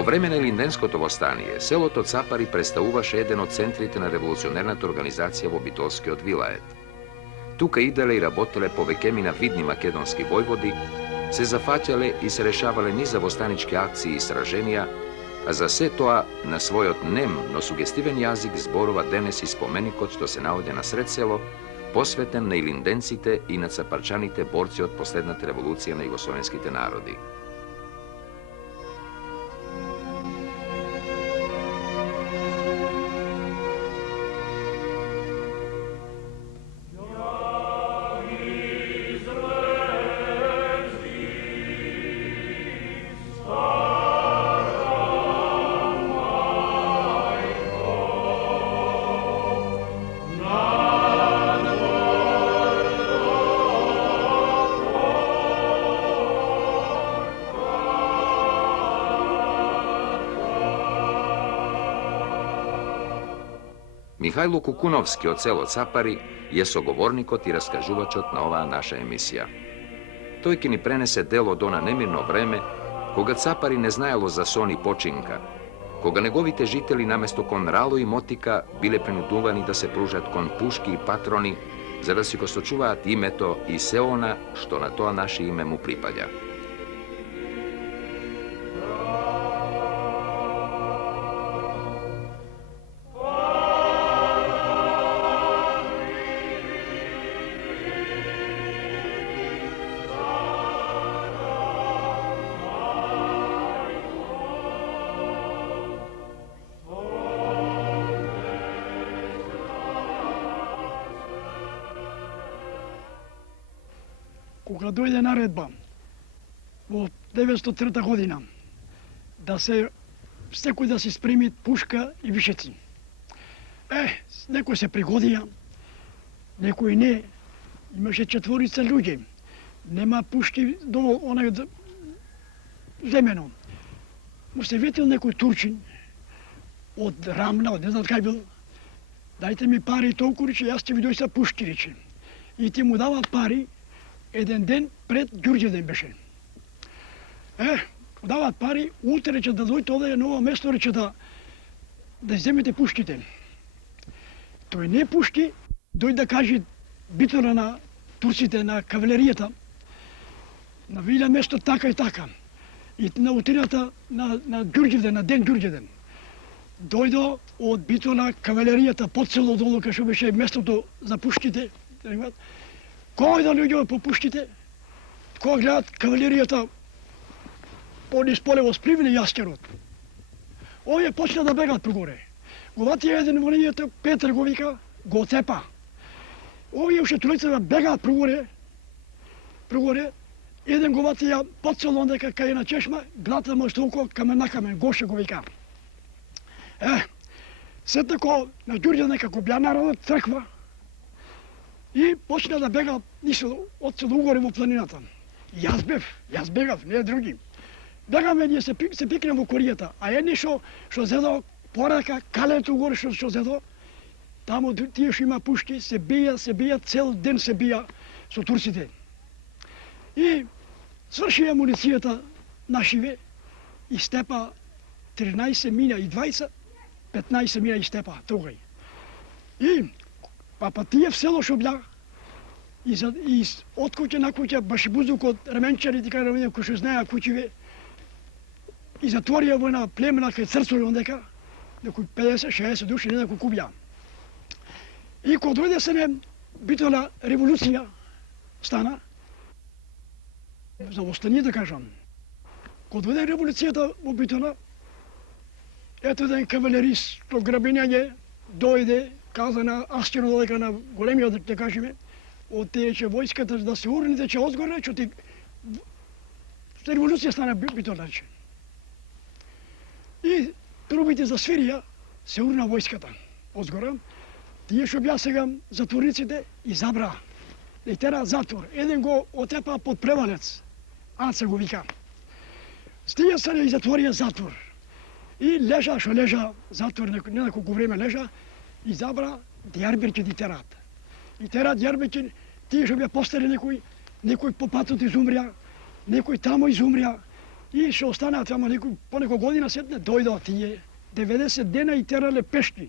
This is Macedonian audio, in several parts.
Во време на Илинденското востание, селото Цапари представуваше еден од центрите на револуционерната организација во Битолскиот вилает. Тука иделе и работеле повеќемина видни македонски војводи, се зафаќале и се решавале низа востанички акции и сраженија, а за се тоа на својот нем, но сугестивен јазик зборува денес и споменикот што се наоѓа на сред село, посветен на илинденците и на цапарчаните борци од последната револуција на југословенските народи. Михајло Кукуновски од село Цапари е соговорникот и раскажувачот на оваа наша емисија. Тој ќе ни пренесе дел од она немирно време, кога Цапари не знаело за сон и починка, кога неговите жители наместо кон рало и мотика биле принудувани да се пружат кон пушки и патрони, за да си го сочуваат името и се она што на тоа наше име му припаѓа. Кога дојде наредба во 903 година да се секој да се спреми пушка и вишеци. Некој се пригодија, некој не. Имаше 4 луѓе. Нема пушки до онај земено. Му се ветил некој турчин од Рамна, од не знам кај бил. Дајте ми пари толку, рече, јас ќе ви дојса пушки, рече. И ти му дава пари. Еден ден пред Ѓурѓевден беше. Даваат пари, утре рече да дојдете овде на ово место, рече да земете пушките. Тој не пушки, дојде да каже битора на турците, на кавалеријата, на вилја место така и така. И на утрината на Ѓурѓевден, на ден Ѓурѓевден. Дојдо од битора на кавалеријата под село долу, кај што беше местото за пушките. Кој да луѓе по пушките, кога гледат кавалеријата низ полево спривили јаскерот. Овие почна да бегат прогоре. Го вати еден во линијата, Петар го вика, го цепа. Овие уште тројца бегаат прогоре. Еден го вати ја под село дека кај на чешма, глата му штолко камен на камен, Гоше го вика. Сет тако на Ѓурѓевден како бја народот црква, и почна да бега од село угоре во планината. Јас бегав, не други. Бегаме, ние се пикнем во коријата, а едни што зедо порака, калето угоре што зедо, таму тие што има пушки, се бијат, цел ден се бија со турците. И сврши амуницијата нашиве и степа 13 миња и 20, 15 миња и степа тогај. И па тие в село што бја, и од куќа на куќа, баш бузукот, раменчари, така рамене, кои што знаеа куќиве, и затворија во една племена кај Црцови ондека, некои 50-60 души, не некои кубја. И кога дојде се не битола револуција, стана, за востание да кажам, кога дојде револуцијата во битола, ето еден кавалерист, што грабењање, дојде, каза на Аскерот додека на големиот, да кажеме, од тие че војската да се урните, че одгоре, че ти револуција стана битола. И трубите за свирија, се урна војската одгоре. Тие што бја сега затворниците и забра. И тера затвор. Еден го отепа под превалец. Аца го вика. Стија се и затворија затвор. И лежа, што лежа затвор, не неколку време лежа, и забра Дијарбекир да терат. И терат Дијарбекир, тие што бја постари некој по патот изумрија, некој тамо изумрија, И ще останаа тама по некој година сетне дојдоа тие 90 дена и терале пешки.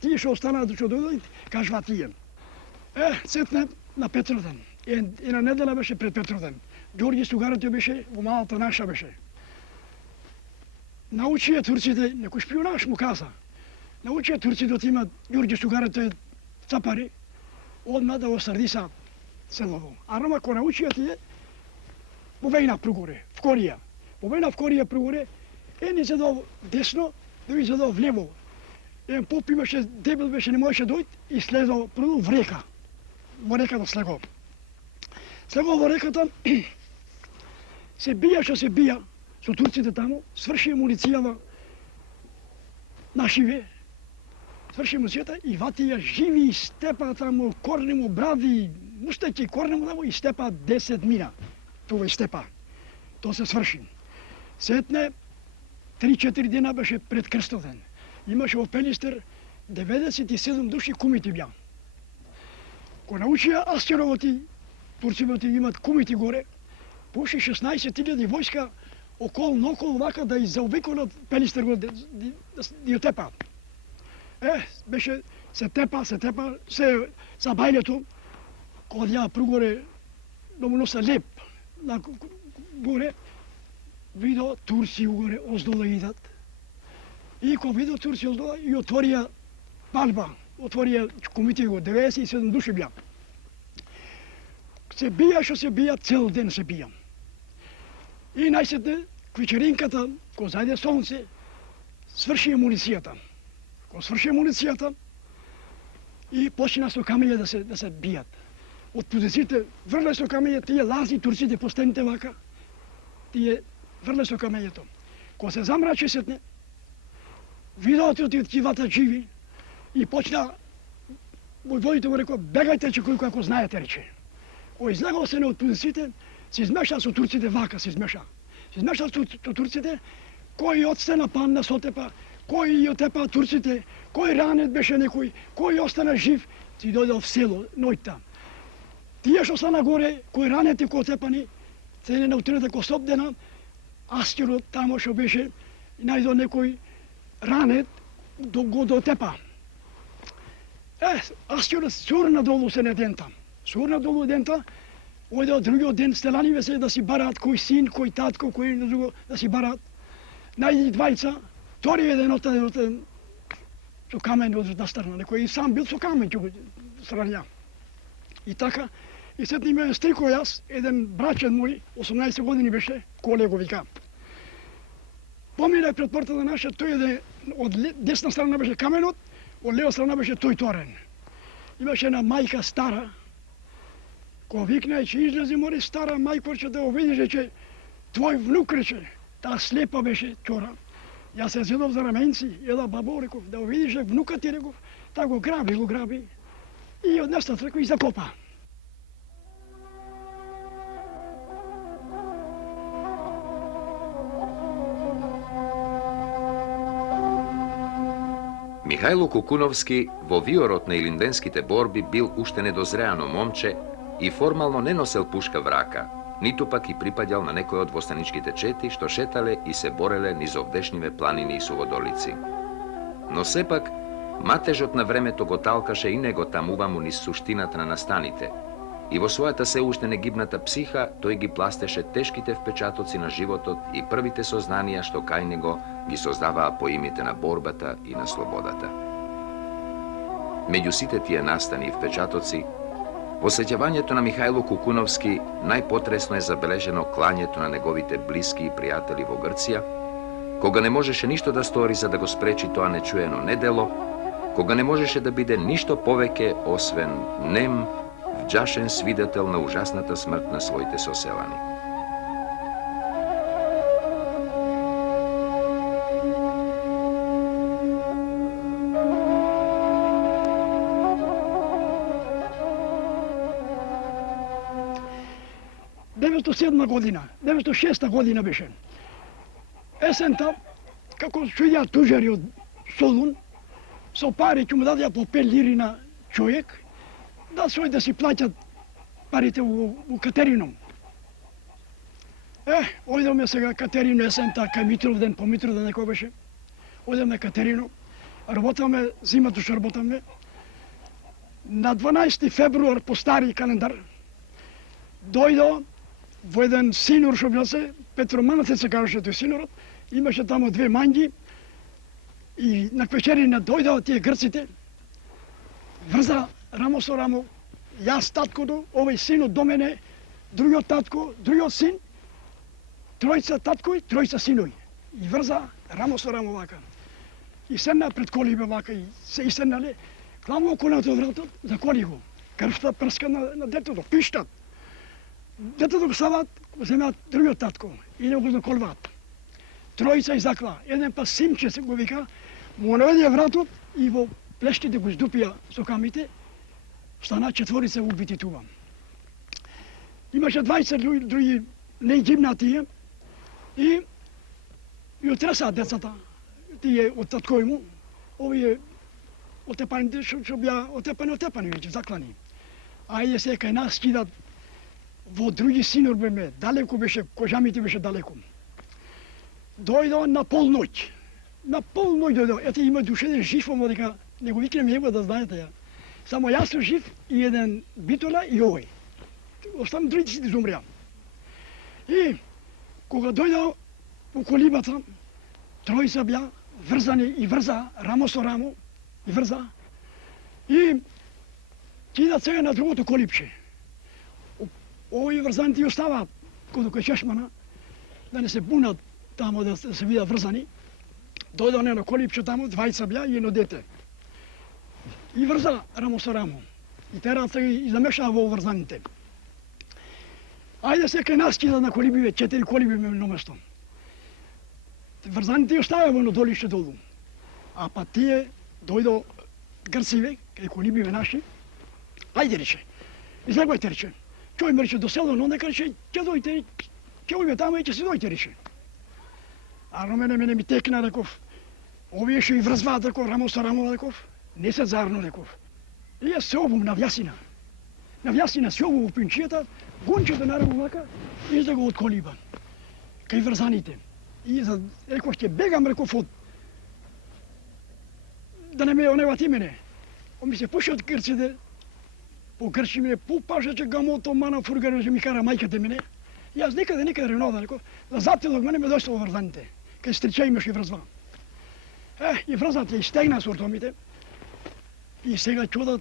Тие ще останаа што дојдоа, кажува тие. Сетне на Петровден. Една недела беше пред Петровден. Ѓорѓи Сугаратио беше, во малата наша беше. Научија турците, некој шпионаж му каза. Научија турците да имат Ѓорѓи Сугаратио цапари, одма да го срдиса селово. А Рома ко научија тие, повејна прогоре, в Корија. Повејна в Корија прогоре, едни седов десно, други седов влево. Еден поп имаше, дебел беше, не можеше дојд и слезал прво в река. Во реката слегол. Слегол во реката, се бија со турците таму, сврши муницијава на шиве, сврши муницијата и ватија живи и степа таму, корни му бради, мустеки корни му таму и степа 10 мина. Това и степа. То се сврши. Сетне 3-4 дена беше пред Крстовден. Имаше во Пелистер 97 души кумити бја. Ко научија Астеровоти, турцивоти имат кумити горе, пуши 16.000 војска околу вака да заобиколат Пелистер го да ја тепа. Беше се тепа, се за бајлето, кога ја прогоре, домално се леп, на горе, видо турци угоре оздола идат. И кога видо турци оздола и отворија палба, отворија кумити го, 97 души бја. Се бија, цел ден се бија. И најсетне, вечеринката, кога зајде сонце, сврши муницијата. Кога сврши муницијата, и почина со камења да се бијат. Од позициите врле со камење, тие лази турците по стените вака, тие врле со камењето. Кога се замрачи сетне, видоа тивата живи и почна, војводите го рекоа, бегајте, че кој како знаете, рече. Излегал се не од позициите, се измеша со турците вака, се измеша. Се измеша со турците, кој од стена падна со тепа, кој ја тепа турците, кој ранет беше некој, кој остана жив, ти дојдел в село, нојта. Тие што стана горе, кој ранети, кој тепани, се не наутирате ко Сопдена, Астерот тамо што беше, најдо некој ранет, го до тепа. Астерот сурна долу се не дента. Сурна долу дента, ојде од другиот ден стеланиве се да си бараат кој син, кој татко, кој друго да си бараат. Најди двајца, втори еден отаде со камен од една страна, некој и сам бил со камен ќе го сранја. И така, и сетни ме стеко јас, еден брачен мој, 18 години беше, Коле го вика. Поминај пред портата наша, тој еде, од десна страна беше каменот, од лева страна беше тој торен. Имаше една мајка стара, кога викна, че излези море стара мајко, да го видиш, че твој внук, рече, таа слепа беше чора. Јас се зедов за раменци, ела бабо, реков, да го видиш внукат ти, реков, та го граби. И однесна реков и закопа. Михајло Кукуновски во виорот на илинденските борби бил уште недозреано момче и формално не носел пушка в рака, ниту пак и припаѓал на некој од востаничките чети што шетале и се бореле низ овдешниве планини и суводолици. Но сепак, матежот на времето го талкаше и него тамуваму низ суштината на настаните, и во својата се уште негибната психа тој ги пластеше тешките впечатоци на животот и првите сознанија што кај него ги создаваа поимите на борбата и на слободата. Меѓу сите тие настани и впечатоци, во сеќавањето на Михајло Кукуновски најпотресно е забележено клањето на неговите блиски и пријатели во Грција, кога не можеше ништо да стори за да го спречи тоа нечуено недело, кога не можеше да биде ништо повеќе освен нем, вџашен свидетел на ужасната смрт на своите соселани. година, 906 година беше. Есента, како шуѓа тужари од Солун, со пари ќе му дадеа по 5 лири на човек, да свој да си плаќат парите у Катерином. Ојдеме сега Катерино есента, кај Митровден, по Митровден некој беше. Ојдеме Катерино, работаме, зимато што работаме. На 12 февруар по стари календар дојдо во еден синур што бил се, Петроманацец се кажеше тој синурот, имаше тамо две манѓи и на вечерина дојдоа тие грците, врза рамо со рамо, јас таткото, овој синот до мене, другиот татко, другиот син, тројца таткови, тројца синови. И врза рамо со рамо вака. И седна пред колибе вака и се иседнале, главно колето од вратот, заколи го. Крвта прска на детето, пиштат. Детето го стават, го земеат другиот татко и не го заколваат. Тројца изакла, еден па симче се го вика, му наведе вратот и во плешките го здупија со камите, стана четворица убити тука. Имаше 20 други нејгибнати и отресаат децата, тие од таткој му, овие отепаните што беа отепани веќе, заклани. Ајде се кај нас кидат во други синор беме, далеко беше, кожамите беше далеко. Дојдо на полноќ. На полноќ дојдо. Ете има душе еден жив, омо дека не го викнем него да знаете ја. Само јас сум жив и еден битола и овој. Останам другите сите изумреа. И кога дојдо у колибата, тројца беа врзани и врза, рамо со рамо, и врза. И кидат сега на другото колипче. Овои врзаните оставаат кај чешмана, да не се бунат тамо да се видат врзани. Дојдо на колипче тамо, двајца беа и едно дете. И врза рамо со рамо. И тераат сега и замешаа во врзаните. Ајде се кај нас кидат на колибиве, 4 колиби на место. Врзаните оставаа во едно долище долу. А па тие дојдо грциве, кај колибиве наши, ајде рече, излегувајте рече. Кој ме рече до село, но нека рече, ќе дојте, ќе ојме тамо и ќе си дојте рече. А на мене ми текна, реков, овие што и врзваат, реков, рамо со рамо, реков, не се зарно, реков. И јас се обум на вјасина. На вјасина се обум во пинчијата, гончето нараву вака, и излега од колиба, кај врзаните. И реков, ќе бегам, реков, од да не ме оневати мене. Он ми се пуши од грците, по грчи мене, пупаше че гамото мана фургаре, ми кара мајката мене. И јас некаде ревнувам, реков, за затилок мене ме дојшло во врзаните, кај стрича имаше врзва. И врзат ја истегна со ортомите, и сега чудат,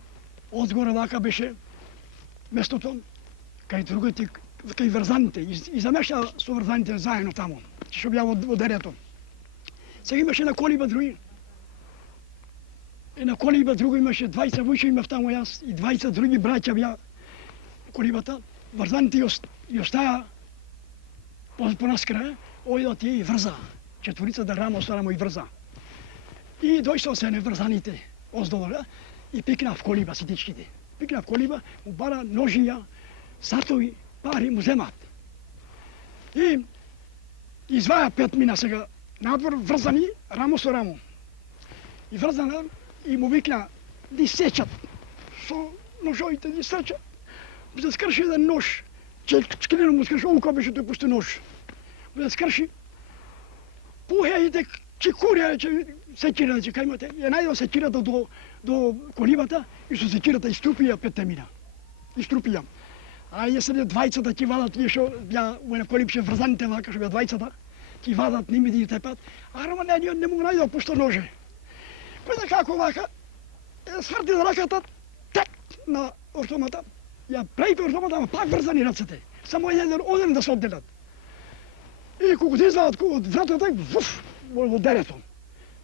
одгоре вака беше местото, кај другите, кај врзаните, и замеша со врзаните заедно тамо, што беа во дерето. Сега имаше на колиба други. И на колиба друго имаше, 20 вујче имав тамо јас, и 20 други браќа беа колибата. Врзаните ја остаа по нас крај, ојдат тие и врза. Четворица да рамо со рамо и врза. И дојшла се неврзаните оздолу, и пикна в колиба ситичките. Пикна в колиба, му бара ножија, сатови, пари му земат. И изваја 5 мина сега надвор, врзани, рамо со рамо. И врзана, и му викна, ди сечат, со ножовите ди сечат. Да скрши еден нож, чкелено му скрши, оука беше тој пусти нож. Да скрши, пујаите, чекурија, секира, кај имате. Ја најдо секирата до колибата и со секирата иструпија 5 мина. Иструпија. А ја се двајцата ќе вадат, тие што беа во една колипче врзаните вака, што беа двајцата, ќе вадат, ними да ги тепат. А Рома не му најдо пушта ноже. Кој како вака, сврти раката, тек на ортомата. Ја прејпе ортомата, ама пак врзани рацете. Само оден да се одделат. И кога се извадат од вратата, вуф, во дерето.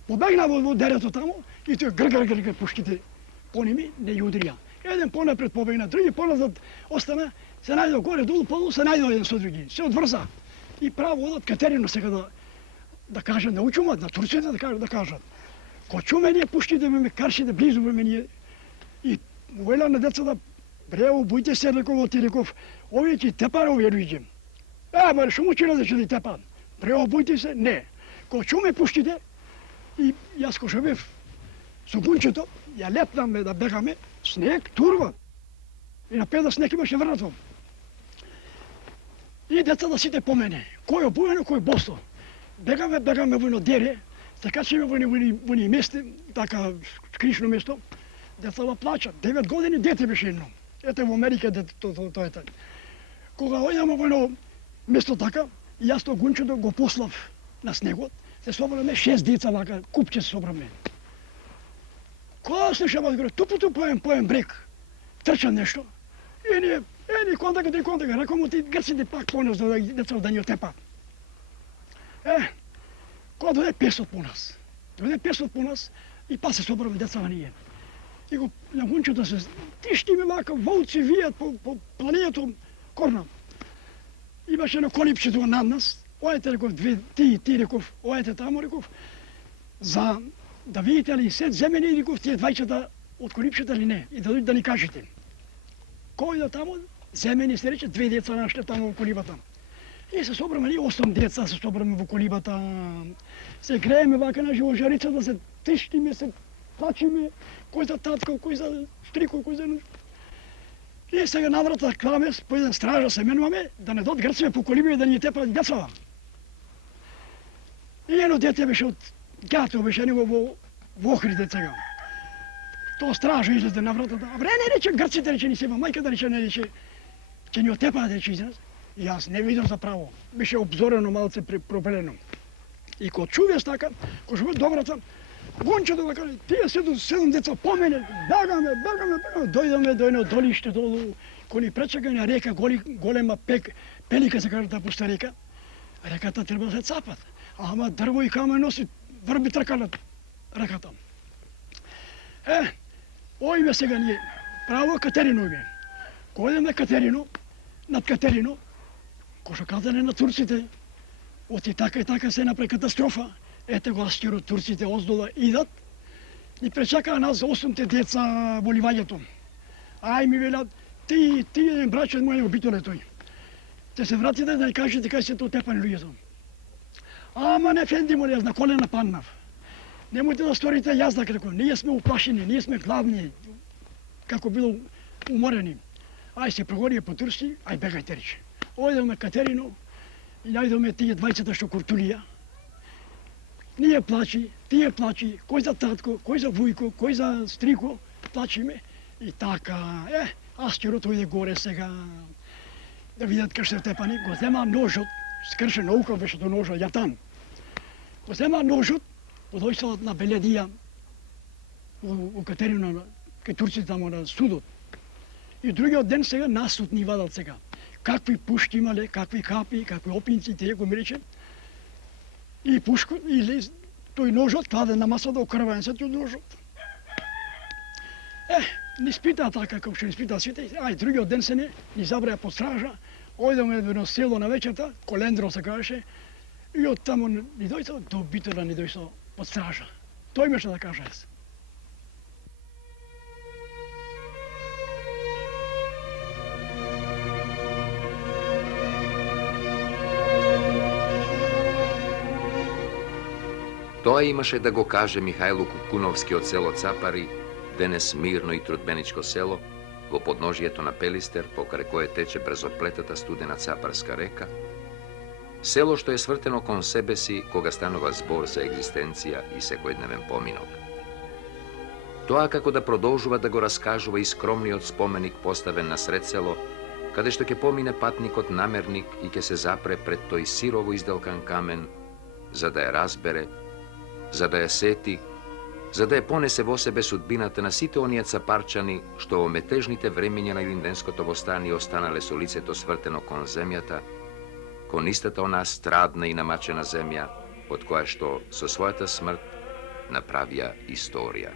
Побегна во дерето тамо и тој гр пушките по ними не ја удрија. Еден понапред побегна, други поназад остана, се најдо горе долу полу, се најдо еден со други. Се одврза. И право одат Катерино сега да кажат, научумат на турците да кажат. Ко чуме ние пушките ме каршите близу ме ние. И вела на децата, брево, бујте се, реков, ти реков, овие ќе тепар овие луѓе. Ама што му чина да ќе тепан? Брево, бујте се, не. Ко чуме пушките, и јас ко што бев со гунчето, ја летнаме да бегаме, снег, турва. И на педа снег имаше врнато. И децата сите по мене. Кој обуено, кој босо. Бегаме во едно дере, се качиме во едно место, така кришно место, децата плачат. 9 години дете беше едно. Ете во Америка тоа е така. Кога ојдеме во едно место така, јас тоа гунчето го послав на снегот, се собраме 6 деца вака, купче се собраме. Кога слушам одгоре, тупу поем брег, трчам нешто, и ние, контакт, рекам му ти грците пак понес деца да ни отепат. Кога дојде 500 по нас, и па се собраме деца на ние. И го на гунчето се тишкиме вака, волци вијат по планието Корна. Имаше едно колипче тука над нас, ојете реков, ти реков, ојете тамо реков, за да видите ли се земени реков тие двајчета од колипчета или не, и да ни кажете. Кој да тамо, земени се рече, 2 деца нашле тамо во колибата. И се собраме, 8 деца се собраме во колибата, се грееме вака на живожарица, да се тишкиме, се плачиме, кој за татко, кој за стрико, кој за... И сега наврата кламе, по еден стража се менуваме, да не дот грцеме по колиби и да ни тепат децава. И едно дете беше од гјато, беше него во Охрид сега. Тоа стража излезе на вратата. А вре не рече грците, рече ни себа, мајка да рече не рече, ќе ни отепаат, рече израз. И јас не видов за право. Беше обзорено малце пропелено. И кога чувес така, кога шуве до врата, гончето да каже, тие 7 деца по мене, бегаме, дојдаме до едно долиште долу, кој ни пречека на река, голема пелика се каже, пуста река. Реката треба да се цапат. Ама дрво и камен носи, врби тркалат реката. Оиме сега ние, право Катерино име. Кој идеме Катерино, над Катерино, кој што казале на турците, оти така и така се направи катастрофа. Ете го астиро турците оздола идат и пречекаа нас 8 деца во ливањето. Ај ми велат, ти еден брачен мој обителе тој. Те се вратите да ни кажете кај се тоа тепани луѓето. Ама не фенди моли, јас на колена паднав. Немојте да сторите јас да рекам, ние сме уплашени, ние сме главни, како било уморени. Ај се прогонија по турски, ај бегајте рече. Ојдеме Катерино и најдеме тие двајцата што куртулија. Ние плачи, тие плачи, кој за татко, кој за вујко, кој за стрико, плачиме. И така, астирото иде горе сега, да видат кај се тепани, го зема ножот, скршен наука беше до ножот, јатан. Го зема ножот, подојшла на Беледија, у Катерина, кај турците тамо на судот. И другиот ден сега на суд ни вадат сега. Какви пушки имале, какви капи, какви опинци, тие го ми рече. И пушко, или тој ножот кладен на масата, окрвен се тој ножот. Ни спита така, како што ни спита сите, ај другиот ден се ни забраја под стража, ојдеме во едно село на вечерта, Колендро се кажеше, и од тамо ни дојде, до обителя ни дојде под стража. Тој имаше да каже јас. Тоа имаше да го каже Михајло Кукуновски од село Цапари, денес мирно и трудбеничко село, во подножието на Пелистер, покрај кое тече брзоплетата студена Цапарска река, село што е свртено кон себе си кога станува збор за екзистенција и секојдневен поминок. Тоа како да продолжува да го раскажува и скромниот споменик поставен на сред село, каде што ќе помине патникот намерник и ќе се запре пред тој сирово изделкан камен, за да ја разбере, за да ја сети, за да ја понесе во себе судбината на сите оние цапарчани што во метежните времиња на Илинденското востание останале со лицето свртено кон земјата, кон истата онаа страдна и намачена земја, од која што со својата смрт направија историја.